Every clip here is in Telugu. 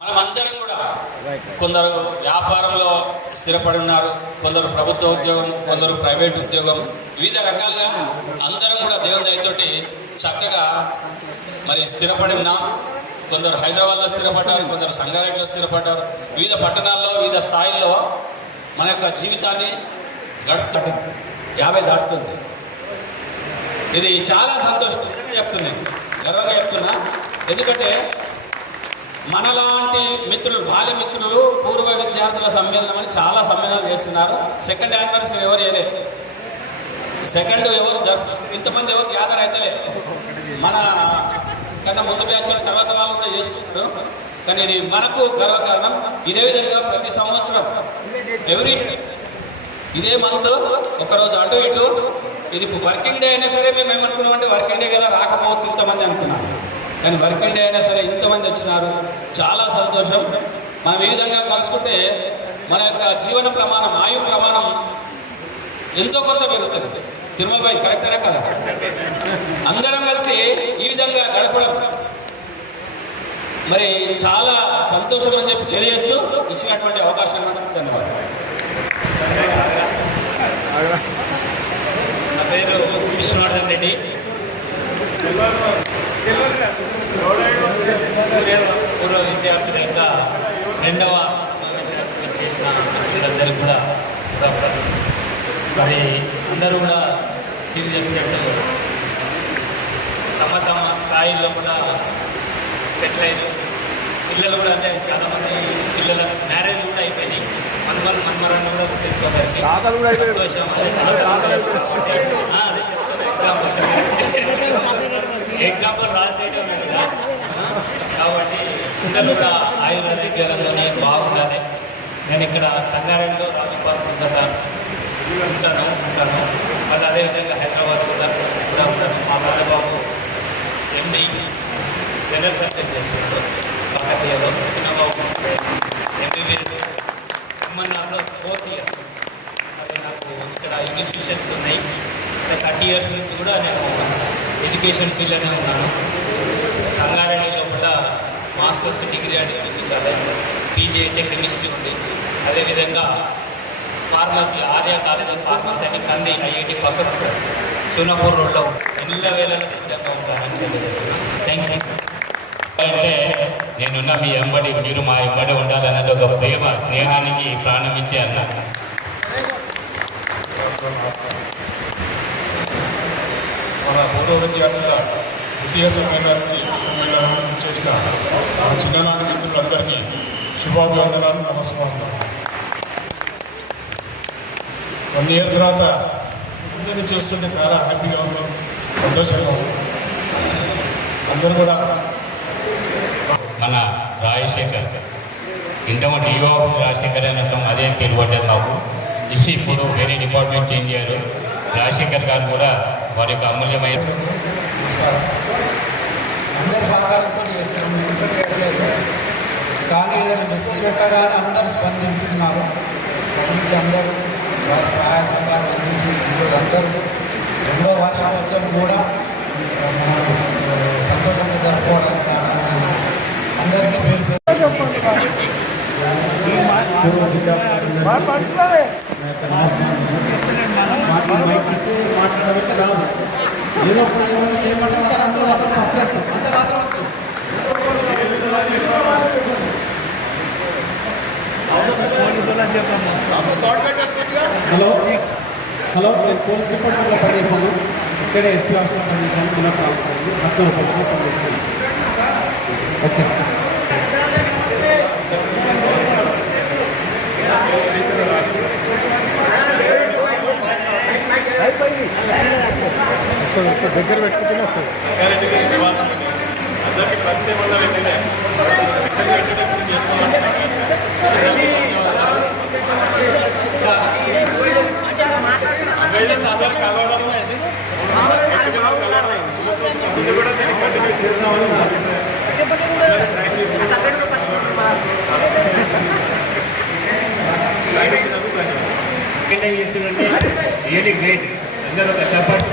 మనమందరం కూడా కొందరు వ్యాపారంలో స్థిరపడి ఉన్నారు, కొందరు ప్రభుత్వ ఉద్యోగం, కొందరు ప్రైవేట్ ఉద్యోగం, వివిధ రకాలుగా అందరం కూడా దేవుని దయతోటి చక్కగా మరి స్థిరపడి ఉన్నాం. కొందరు హైదరాబాద్లో స్థిరపడ్డారు, కొందరు సంగారెడ్డిలో స్థిరపడ్డారు, వివిధ పట్టణాల్లో వివిధ స్థాయిల్లో మన యొక్క జీవితాన్ని గడుపుతాడు. 50 దాటుతుంది. ఇది చాలా సంతోషంగా చెప్తున్నాను, గర్వంగా చెప్తున్నా. ఎందుకంటే మనలాంటి మిత్రులు, బాల్య మిత్రులు, పూర్వ విద్యార్థుల సమ్మేళనం అని చాలా సమ్మేళనాలు చేస్తున్నారు. సెకండ్ యానివర్సరీ ఎవరు చేయలేదు, సెకండ్ ఎవరు ఇంతమంది ఎవరు గ్యాదర్ అయితే మన కన్నా ముందు బ్యాచ్ తర్వాత వాళ్ళు కూడా చేసుకుంటారు. కానీ ఇది మనకు గర్వకారణం. ఇదే విధంగా ప్రతి సంవత్సరం ఇదే మంత్ ఒకరోజు అటు ఇటు, ఇది వర్కింగ్ డే అయినా సరే మేము ఏమనుకున్నామంటే వర్కింగ్ డే కదా రాకపోవచ్చు ఇంతమంది అనుకున్నాం, కానీ వర్కింగ్ డే అయినా సరే ఇంతమంది వచ్చినారు. చాలా సంతోషం. మనం ఈ విధంగా కలుసుకుంటే మన యొక్క జీవన ప్రమాణం, ఆయు ప్రమాణం ఎంతో కొంత పెరుగుతుంది. తిరుమల భాయ్ కరెక్టరే కదా? అందరం కలిసి ఈ విధంగా గడపడం మరి చాలా సంతోషం అని చెప్పి తెలియజేస్తూ ఇచ్చినటువంటి అవకాశానికి ధన్యవాదాలు. నా పేరు విశ్వనాథన్ రెడ్డి. పూర్వ విద్యార్థుల యొక్క 2వ సమావేశాన్ని చేసిన అందరికీ కూడా మరి అందరూ కూడా సిరి చెప్పినట్టు తమ తమ స్థాయిల్లో కూడా సెటిల్ అయ్యారు. పిల్లలు కూడా అంటే చాలామంది పిల్లల మ్యారేజ్ కూడా అయిపోయినాయి. మన్మరాన్ని కూడా గుర్తించుకోవడానికి ఎగ్జాంపుల్ రాసేయడం కదా. కాబట్టి అందరూ కూడా ఆయుర్వేదికలోనే బాగుండాలి. నేను ఇక్కడ సంగారెడ్డిలో రాజు పార్క్ ఉంటాను. మళ్ళీ అదేవిధంగా హైదరాబాద్ కూడా ఉంటాను. మా బాలబాబు ఎండి జనరల్ సర్జన్ చేస్తుంటారు కాకతీయలో. చిన్నబాబు ఎంబీబీఎస్ ఎమ్మెన్ఆర్లో 4th ఇయర్. అదే నాకు ఇక్కడ ఇన్స్టిట్యూషన్స్ ఉన్నాయి. 30 years నుంచి కూడా నేను ఎడ్యుకేషన్ ఫీల్డ్లోనే ఉన్నాను. సంగారెడ్డిలో కూడా masters degree admission college, PG అయితే కెమిస్ట్రీ ఉంది. అదేవిధంగా pharmacy, Arya college of pharmacy అని కంది ఐఐటి పక్కన సోనాపూర్ రోడ్లో ఎల్ల వేళలో సిద్ధంగా ఉంటానని తెలియజేస్తున్నాను. Thank you. అంటే నేనున్న మీ ఎంబడి, మీరు మా ఎంబడి ఉండాలన్నది ఒక ప్రేమ, స్నేహానికి ప్రాణం ఇచ్చే అన్న. మన పూర్వ విద్యార్థుల ద్వితీయ సమ్మేళనం చేసిన మా చిన్ననాటి మిత్రులందరికీ శుభాభివందనాలు, నమస్కారం. 1 year తర్వాత అందరినీ చూస్తుంటే చాలా హ్యాపీగా ఉన్నాం, సంతోషంగా ఉన్నాం. అందరూ కూడా మన రాజశేఖర్ ఇంతకు డిఓ రాజశేఖర్ అని అంటాం, అదే పేరు పడ్డది నాకు. ఇప్పుడు వేరే డిపార్ట్మెంట్ చేంజ్ అయ్యారు. రాజశేఖర్ గారు కూడా వారి యొక్క అమూల్యమైన అందరి సహకారంతో చేస్తున్నాం, ఎందుకంటే కానీ ఏదైనా మెసేజ్ పెట్టగానే అందరూ స్పందించి అందరూ వారి సహాయ సహకారం అందించి ఈరోజు అందరూ 2వ వార్షికోత్సవం కూడా సంతోషంగా జరుపుకోవడానికి కారణమైన అందరికీ పేరు మాట్లాడబట్టి రాదు. ఏదో ఏమైనా చేయమంటే మాత్రం అందరూ మాత్రం ఫస్ట్ చేస్తాం, అంత మాత్రం వచ్చు. హలో నేను పోలీస్ డిపార్ట్మెంట్లో పనిచేశాను. ఇక్కడే ఎస్పీ ఆఫీస్లో పనిచేశాను. ఇలా ట్రాన్స్ఫర్ అయింది. పక్కన పోలీసులో పనిచేస్తాను. ఓకే. దగ్గర పెట్టుకుంటే వస్తుంది. అందరికీ పరిచయం ఉన్న వెంటనే ఇంట్రడక్షన్ చేసుకోవాలి. అందరూ కలవడము చేద్దామని నా అభిప్రాయం. టైం చేస్తుందంటే రియలీ గ్రేట్. అందరూ ఒక సపోర్ట్.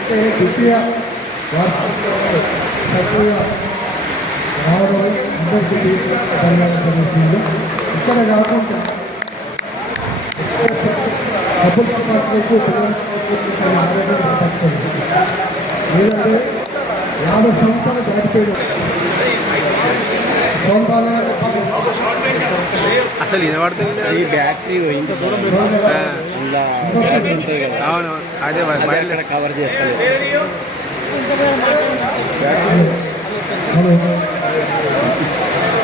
అంటే ద్వితీయ వార్షికోత్సవం చక్కగా రావడం అందరికీ జరుగుతుంది. ఇక్కడ కాకుండా డబ్బుల పార్టీలకు లేదంటే 50 సంవత్సరాలు దాటిపోయిన అసలు వినబడుతుంది ఈ బ్యాటరీ ఇంత దూరం అవును అదే కవర్ చేస్తాను.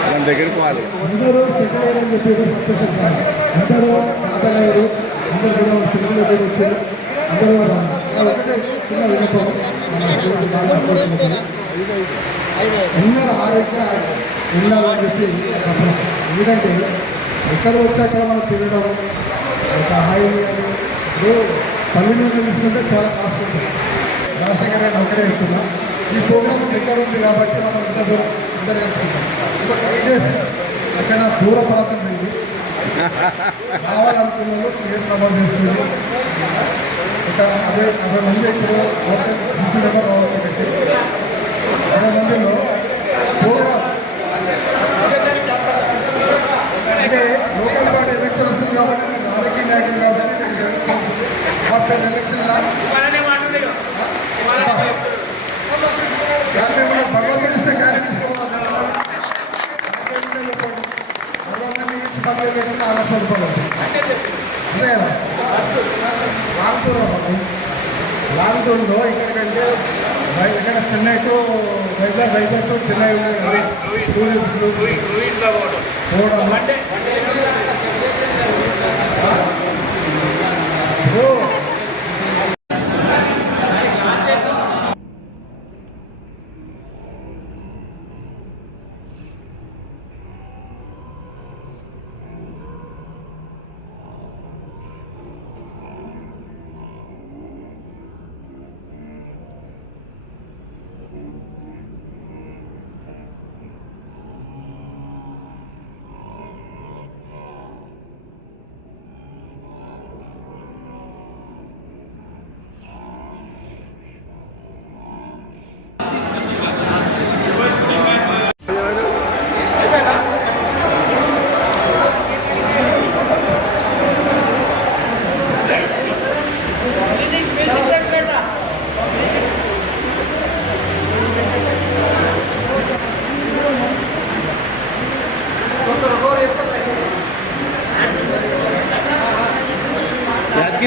దాని దగ్గరికి పోవాలి. అందరూ సెటిల్ అయ్యారని చెప్పి సంతోషంగా అందరూ తాతగారు అందరూ కూడా పిల్లలు వచ్చారు. అందరూ ఒకటే చిన్న వినపం అందరూ ఆరోగ్య ఉండాలని చెప్పి తప్పన. ఎందుకంటే ఎక్కడ వస్తే అక్కడ మనం తినడం ఒక హాయి అని ఇప్పుడు పల్లె మీద తీసుకుంటే చాలా కాస్ట్ ఉంటుంది. రాజశేఖర ఒకటే ఇస్తున్నాం. ఈ ప్రోగ్రామ్ దగ్గర ఉంది కాబట్టి మనం ఇంత దూరం అందరూ వేసుకుంటాం. ఇంకొక 5 days ఎక్కడ దూర ప్రాంతం ఇది కావాలనుకున్నారు ఏం ప్రమోట్ చేస్తున్నారు. ఒక 50 మంది ఇప్పుడు పెట్టి 60 మందిలో ప్రోగ్రామ్ అంటే లోకల్ బాడీ ఎలక్షన్ వస్తుంది కాబట్టి రాజకీయ నాయకులు కాబట్టి మాకు ఎలక్షన్ కూడా భగవంతుడు ఇస్తే గ్యారెంటీ భగవంతుని ఇచ్చి పక్కన పెట్టి 4 లక్షల రూపాయలు అంతే కదా. లాంగ్ టూర్లో ఇక్కడికంటే ఇక్కడ చెన్నై టు వైజాగ్ టు చెన్నై టూరిస్టులు పోవడం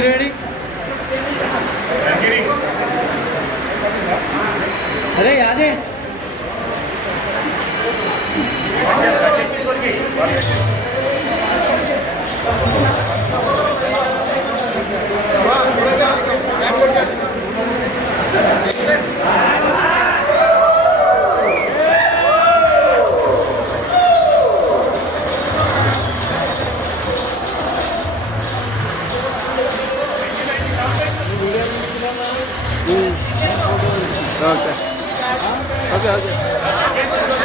రెడీ అరే యాదే ఓకే ఓకే ఓకే